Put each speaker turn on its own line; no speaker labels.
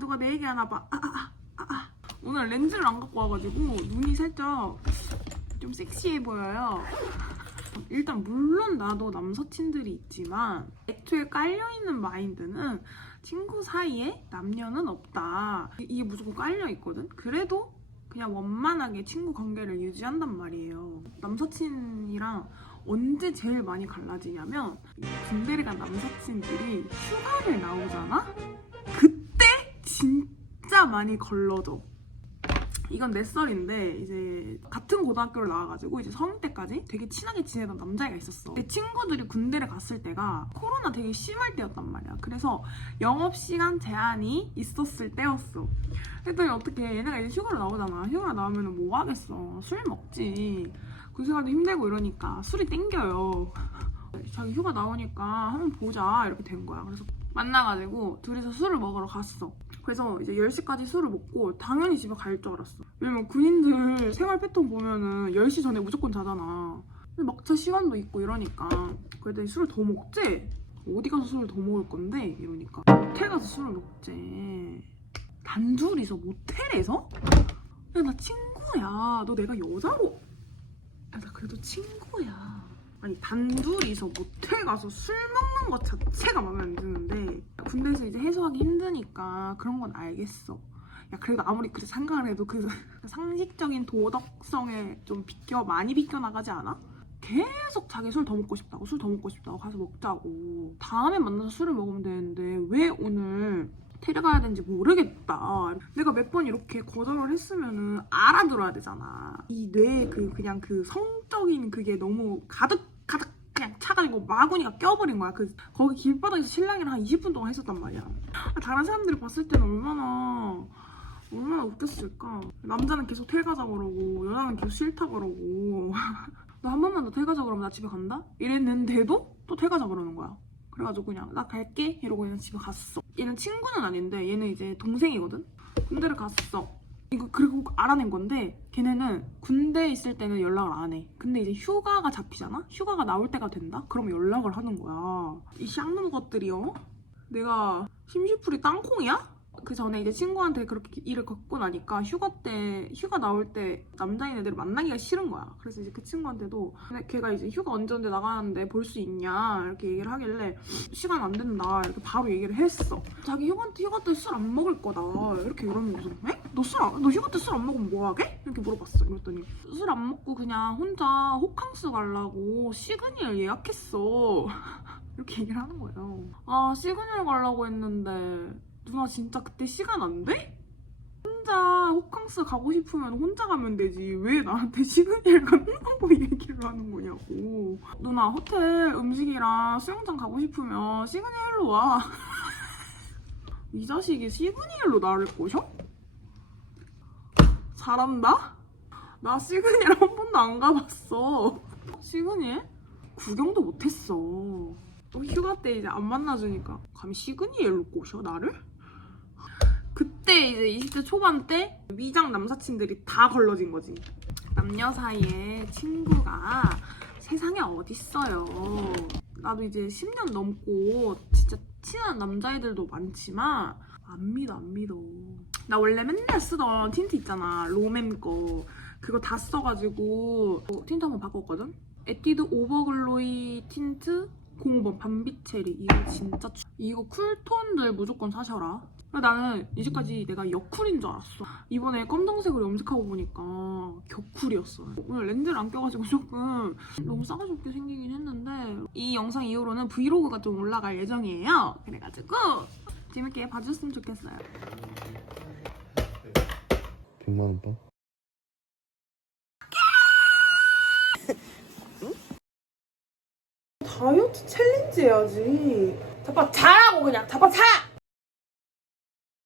누가 내 얘기 하나 봐. 아, 아, 아, 아. 오늘 렌즈를 안 갖고 와가지고 눈이 살짝 좀 섹시해 보여요. 일단 물론 나도 남사친들이 있지만 애초에 깔려있는 마인드는 친구 사이에 남녀는 없다. 이- 이게 무조건 깔려있거든? 그래도 그냥 원만하게 친구 관계를 유지한단 말이에요. 남사친이랑 언제 제일 많이 갈라지냐면 군대를 간 남사친들이 휴가를 나오잖아? 진짜 많이 걸러져. 이건 내 썰인데 이제 같은 고등학교를 나와가지고 이제 성인 때까지 되게 친하게 지내던 남자애가 있었어. 내 친구들이 군대를 갔을 때가 코로나 되게 심할 때였단 말이야. 그래서 영업 시간 제한이 있었을 때였어. 그랬더니 어떻게 얘네가 이제 휴가를 나오잖아. 휴가 나오면 뭐 하겠어. 술 먹지. 그 시간도 힘들고 이러니까 술이 땡겨요. 자기 휴가 나오니까 한번 보자 이렇게 된 거야. 그래서 만나가지고 둘이서 술을 먹으러 갔어. 그래서 이제 10시까지 술을 먹고 당연히 집에 갈 줄 알았어. 왜냐면 군인들 생활 패턴 보면은 10시 전에 무조건 자잖아. 막차 시간도 있고 이러니까. 그랬더니 술을 더 먹지? 어디 가서 술을 더 먹을 건데? 이러니까. 모텔 가서 술을 먹지. 단둘이서 모텔에서? 야, 나 친구야. 너 내가 여자로. 야, 나 그래도 친구야. 아니 단둘이서 모텔 가서 술 먹는 것 자체가 마음에 안 드는데 군대에서 이제 해소하기 힘드니까 그런 건 알겠어. 야 그래도 아무리 그렇게 생각을 해도 그 상식적인 도덕성에 좀 비껴 많이 비껴 나가지 않아? 계속 자기 술 더 먹고 싶다고 술 더 먹고 싶다고 가서 먹자고 다음에 만나서 술을 먹으면 되는데 왜 오늘 데려가야 되는지 모르겠다. 내가 몇 번 이렇게 거절을 했으면은 알아들어야 되잖아. 이 뇌에 그 그냥 그 성적인 그게 너무 가득 차가지고 마구니가 껴버린 거야. 그 거기 길바닥에서 신랑이랑 한 20분 동안 했었단 말이야. 아, 다른 사람들이 봤을 때는 얼마나 얼마나 웃겼을까. 남자는 계속 텔 가자 그러고 여자는 계속 싫다 그러고 나 한 번만 더텔 가자 그러면 나 집에 간다? 이랬는데도 또텔 가자 그러는 거야. 그래가지고 그냥 나 갈게 이러고 그냥 집에 갔어. 얘는 친구는 아닌데 얘는 이제 동생이거든. 군대를 갔어. 이거 그리고 알아낸 건데 걔네는 군대에 있을 때는 연락을 안 해. 근데 이제 휴가가 잡히잖아? 휴가가 나올 때가 된다? 그러면 연락을 하는 거야. 이 쌍놈 것들이요. 내가 심시풀이 땅콩이야? 그 전에 이제 친구한테 그렇게 일을 겪고 나니까 휴가 때 휴가 나올 때 남자인 애들을 만나기가 싫은 거야. 그래서 이제 그 친구한테도 근데 걔가 이제 휴가 언제 언제 나가는데 볼 수 있냐 이렇게 얘기를 하길래 시간 안 된다 이렇게 바로 얘기를 했어. 자기 휴가 때 휴가 때 술 안 먹을 거다 이렇게 이러면서 에? 너술너 휴가 때 술 안 먹으면 뭐 하게? 이렇게 물어봤어. 그랬더니 술 안 먹고 그냥 혼자 호캉스 가려고 시그니엘 예약했어. 이렇게 얘기를 하는 거예요. 아 시그니엘 가려고 했는데 누나 진짜 그때 시간 안 돼? 혼자 호캉스 가고 싶으면 혼자 가면 되지 왜 나한테 시그니엘 간다고 얘기를 하는 거냐고 누나 호텔 음식이랑 수영장 가고 싶으면 시그니엘로 와 이 자식이 시그니엘로 나를 꼬셔? 잘한다? 나 시그니엘 한 번도 안 가봤어 시그니엘? 구경도 못했어 또 휴가 때 이제 안 만나주니까 감히 시그니엘로 꼬셔 나를? 그때 이제 20대 초반 때 위장 남사친들이 다 걸러진 거지. 남녀 사이에 친구가 세상에 어딨어요. 나도 이제 10년 넘고 진짜 친한 남자애들도 많지만 안 믿어 안 믿어. 나 원래 맨날 쓰던 틴트 있잖아. 로맨 거. 그거 다 써가지고 틴트 한번 바꿨거든. 에뛰드 오버글로이 틴트 05번 밤빛체리. 이거 진짜 추- 이거 쿨톤들 무조건 사셔라. 나는 이제까지 내가 여쿨인 줄 알았어. 이번에 검정색으로 염색하고 보니까 격쿨이었어. 오늘 렌즈를 안 껴가지고 조금 너무 싸가지 없게 생기긴 했는데 이 영상 이후로는 브이로그가 좀 올라갈 예정이에요. 그래가지고 재밌게 봐주셨으면 좋겠어요
100만 원 빵?
다이어트 챌린지 해야지 다빠 자라고 그냥 다빠 자!